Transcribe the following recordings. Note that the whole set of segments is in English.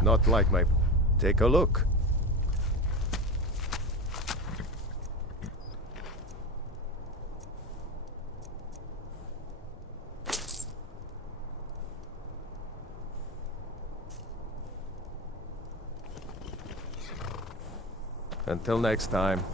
It's not like my... Take a look. Until next time.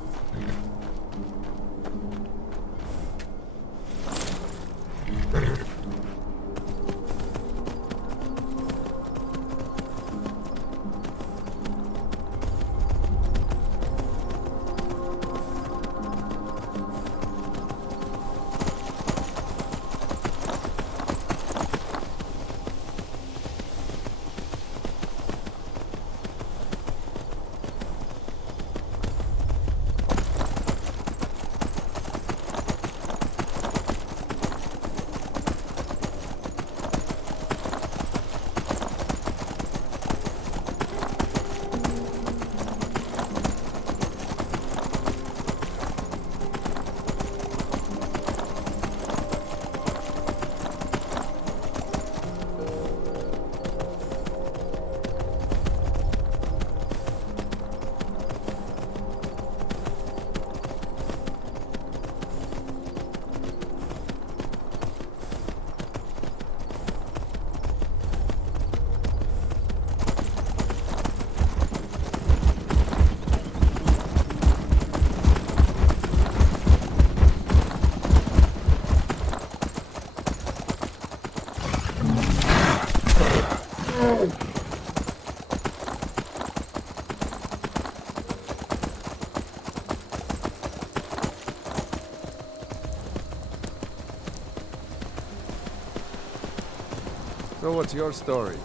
So what's your story?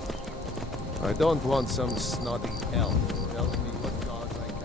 I don't want some snotty elf telling me what gods I can.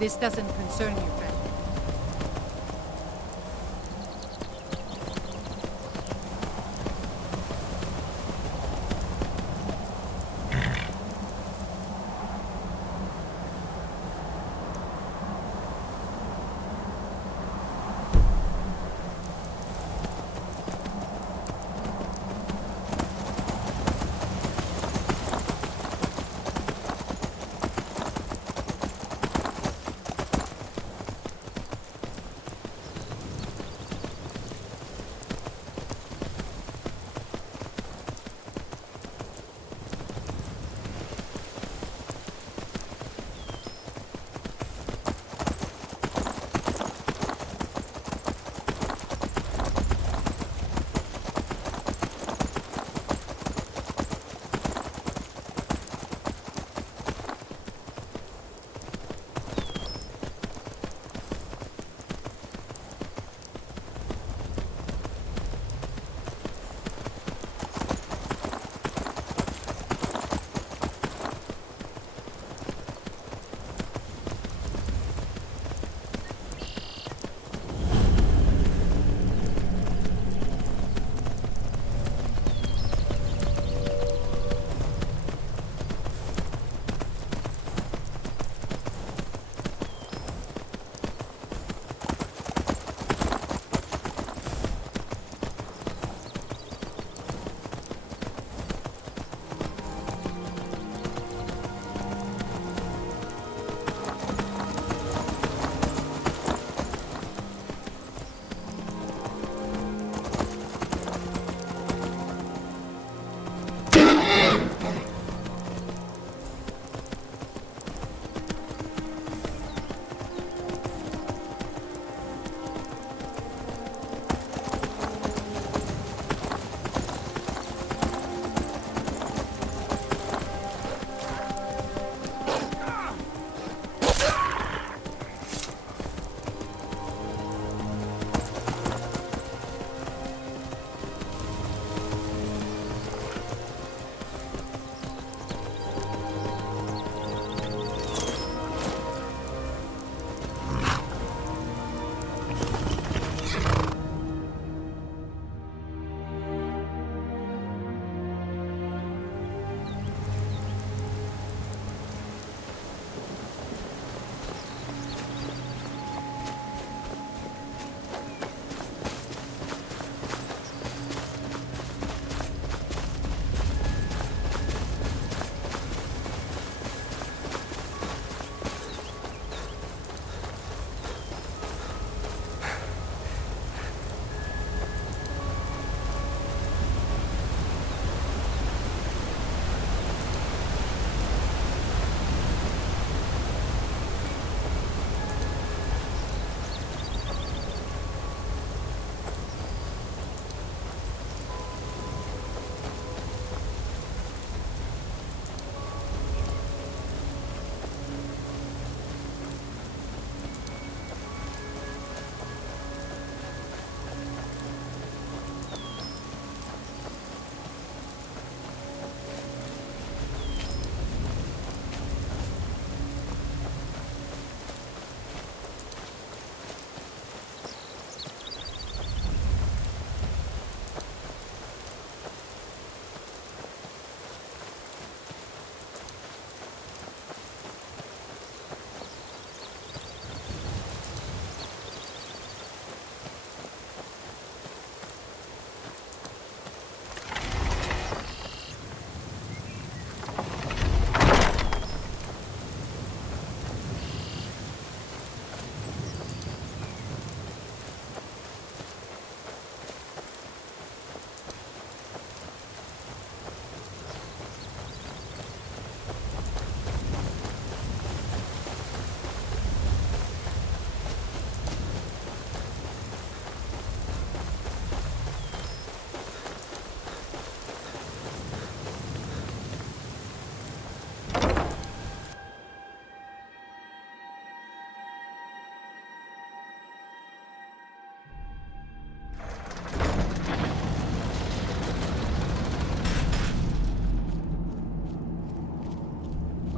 This doesn't concern you, friend.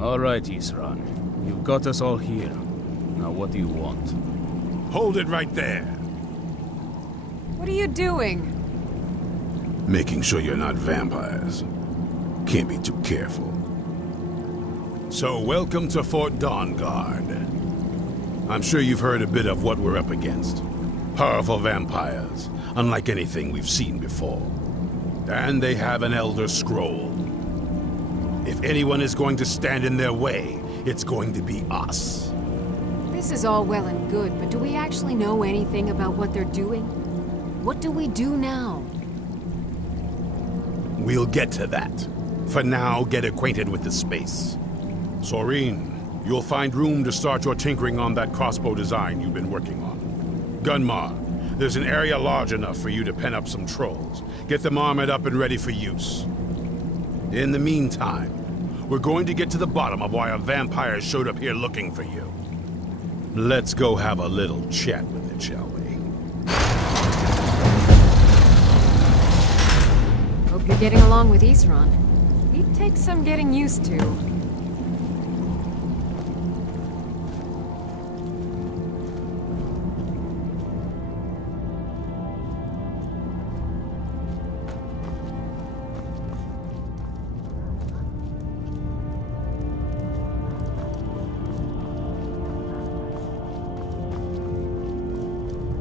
All right, Isran. You've got us all here. Now what do you want? Hold it right there. What are you doing? Making sure you're not vampires. Can't be too careful. So, welcome to Fort Dawnguard. I'm sure you've heard a bit of what we're up against. Powerful vampires, unlike anything we've seen before. And they have an Elder Scroll. If anyone is going to stand in their way, it's going to be us. This is all well and good, but do we actually know anything about what they're doing? What do we do now? We'll get to that. For now, get acquainted with the space. Soreen, you'll find room to start your tinkering on that crossbow design you've been working on. Gunmar, there's an area large enough for you to pen up some trolls. Get them armored up and ready for use. In the meantime, we're going to get to the bottom of why a vampire showed up here looking for you. Let's go have a little chat with it, shall we? Hope you're getting along with Isran. He takes some getting used to.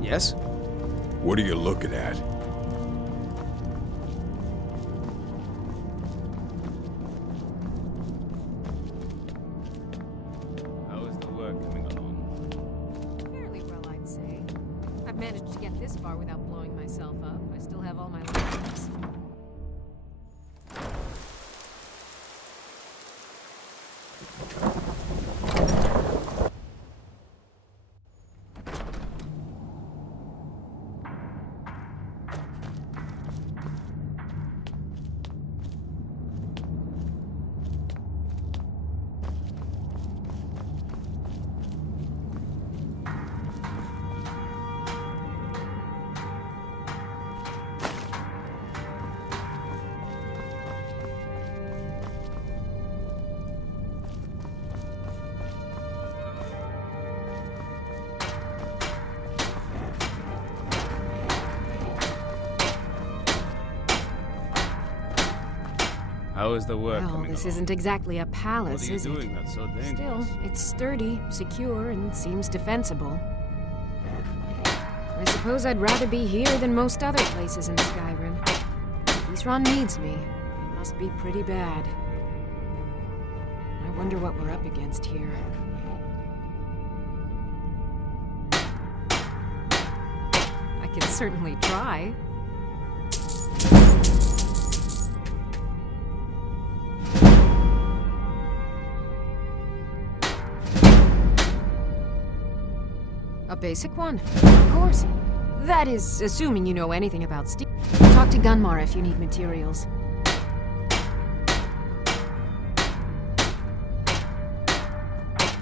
Yes? What are you looking at? How is the work coming along? Fairly well, I'd say. I've managed to get this far without blowing myself up. I still have all my limbs. How is the work Well, coming this along? isn't exactly a What palace, are you is it? doing that's so dangerous? Still, it's sturdy, secure, and seems defensible. I suppose I'd rather be here than most other places in Skyrim. If Isran needs me, it must be pretty bad. I wonder what we're up against here. I can certainly try. A basic one, of course. That is, assuming you know anything about steel. Talk to Gunmar if you need materials.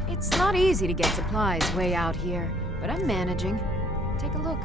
It's not easy to get supplies way out here, but I'm managing. Take a look.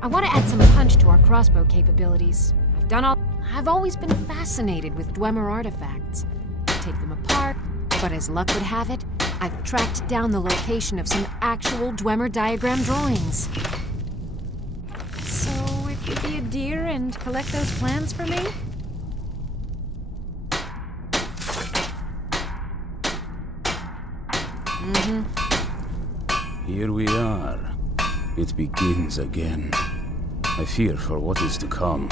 I want to add some punch to our crossbow capabilities. I've always been fascinated with Dwemer artifacts. Take them apart, but as luck would have it, I've tracked down the location of some actual Dwemer diagram drawings. So, if you'd be a dear and collect those plans for me? Here we are. It begins again. I fear for what is to come.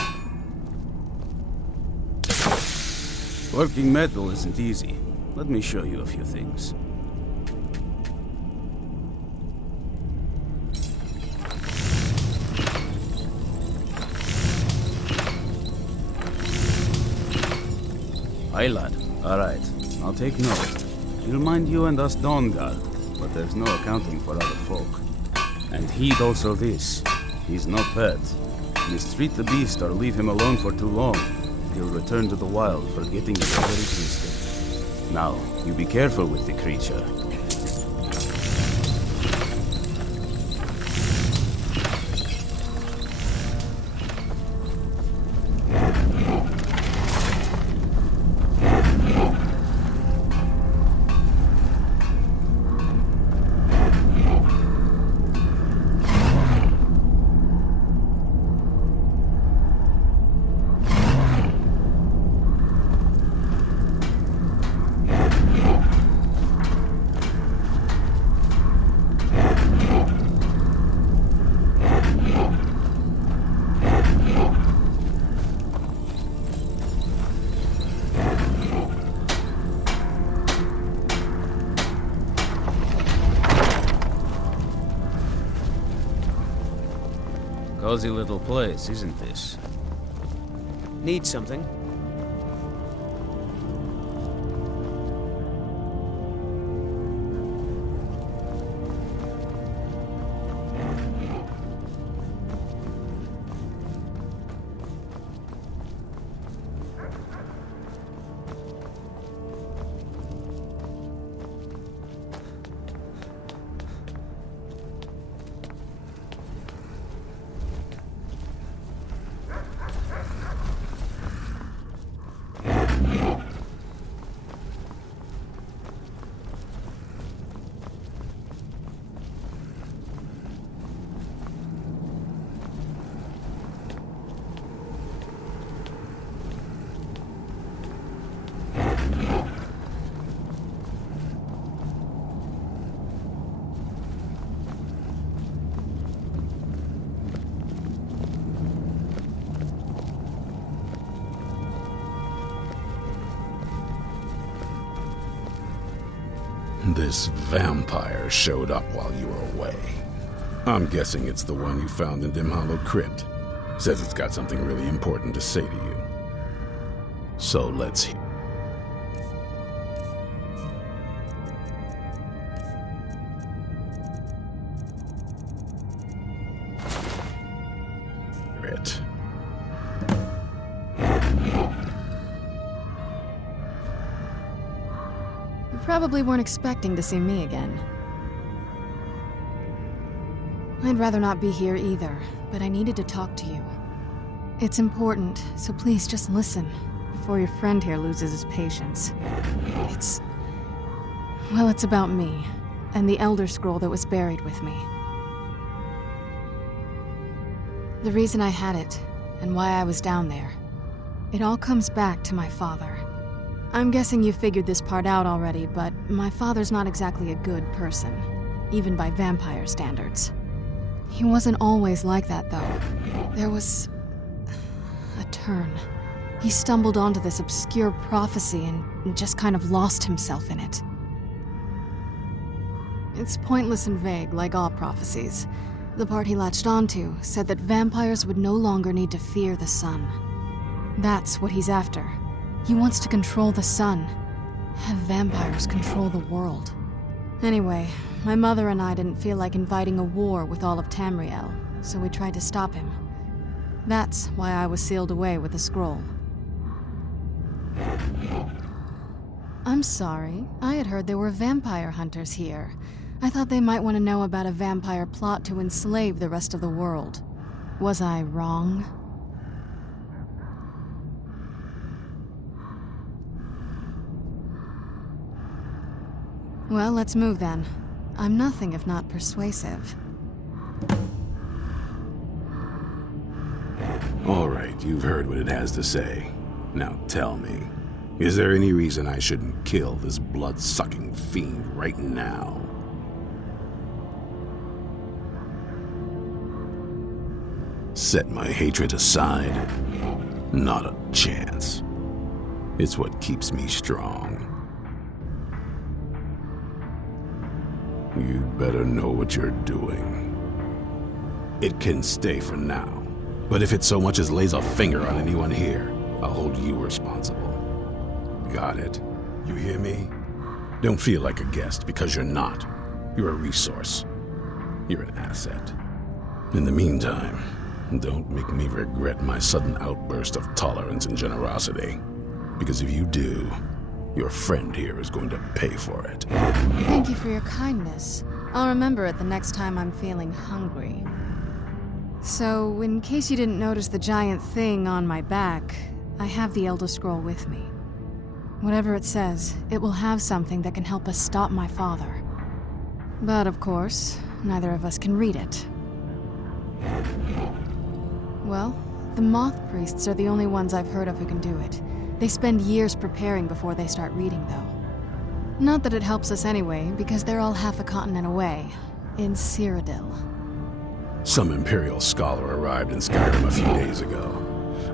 Working metal isn't easy. Let me show you a few things. Aye, lad. Alright, I'll take note. We'll mind you and us Dawnguard, but there's no accounting for other folk. And heed also this. He's no pet. Mistreat the beast or leave him alone for too long. He'll return to the wild, forgetting it ever existed. Now, you be careful with the creature. Cozy little place, isn't this? Need something? This vampire showed up while you were away. I'm guessing it's the one you found in Dim Hollow Crypt. Says it's got something really important to say to you. So let's hear it. You probably weren't expecting to see me again. I'd rather not be here either, but I needed to talk to you. It's important, so please just listen, before your friend here loses his patience. It's about me, and the Elder Scroll that was buried with me. The reason I had it, and why I was down there. It all comes back to my father. I'm guessing you figured this part out already, but my father's not exactly a good person, even by vampire standards. He wasn't always like that, though. There was a turn. He stumbled onto this obscure prophecy and just kind of lost himself in it. It's pointless and vague, like all prophecies. The part he latched onto said that vampires would no longer need to fear the sun. That's what he's after. He wants to control the sun. Have vampires control the world. Anyway, my mother and I didn't feel like inviting a war with all of Tamriel, so we tried to stop him. That's why I was sealed away with the scroll. I'm sorry. I had heard there were vampire hunters here. I thought they might want to know about a vampire plot to enslave the rest of the world. Was I wrong? Well, let's move then. I'm nothing if not persuasive. All right, you've heard what it has to say. Now tell me, is there any reason I shouldn't kill this blood-sucking fiend right now? Set my hatred aside? Not a chance. It's what keeps me strong. You'd better know what you're doing. It can stay for now, but if it so much as lays a finger on anyone here, I'll hold you responsible. Got it? You hear me? Don't feel like a guest, because you're not. You're a resource. You're an asset. In the meantime, don't make me regret my sudden outburst of tolerance and generosity, because if you do, your friend here is going to pay for it. Thank you for your kindness. I'll remember it the next time I'm feeling hungry. So, in case you didn't notice the giant thing on my back, I have the Elder Scroll with me. Whatever it says, it will have something that can help us stop my father. But of course, neither of us can read it. Well, the Moth Priests are the only ones I've heard of who can do it. They spend years preparing before they start reading, though. Not that it helps us anyway, because they're all half a continent away, in Cyrodiil. Some Imperial scholar arrived in Skyrim a few days ago.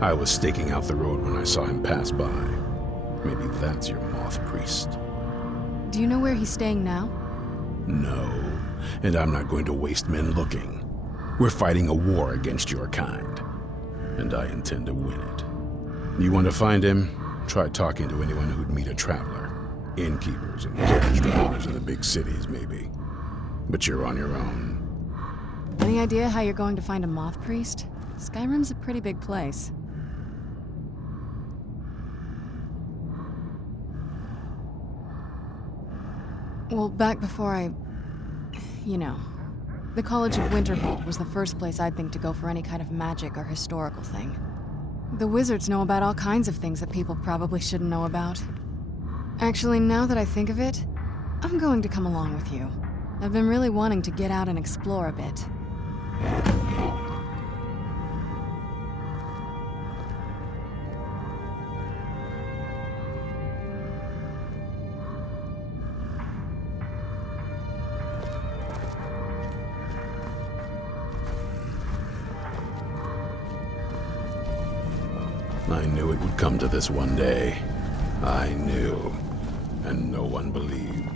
I was staking out the road when I saw him pass by. Maybe that's your Moth Priest. Do you know where he's staying now? No, and I'm not going to waste men looking. We're fighting a war against your kind, and I intend to win it. You want to find him? Try talking to anyone who'd meet a traveler. Innkeepers and carriage drivers in the big cities, maybe. But you're on your own. Any idea how you're going to find a Moth Priest? Skyrim's a pretty big place. Well, back before you know, the College of Winterhold was the first place I'd think to go for any kind of magic or historical thing. The wizards know about all kinds of things that people probably shouldn't know about. Actually, now that I think of it, I'm going to come along with you. I've been really wanting to get out and explore a bit. I knew it would come to this one day. I knew, and no one believed.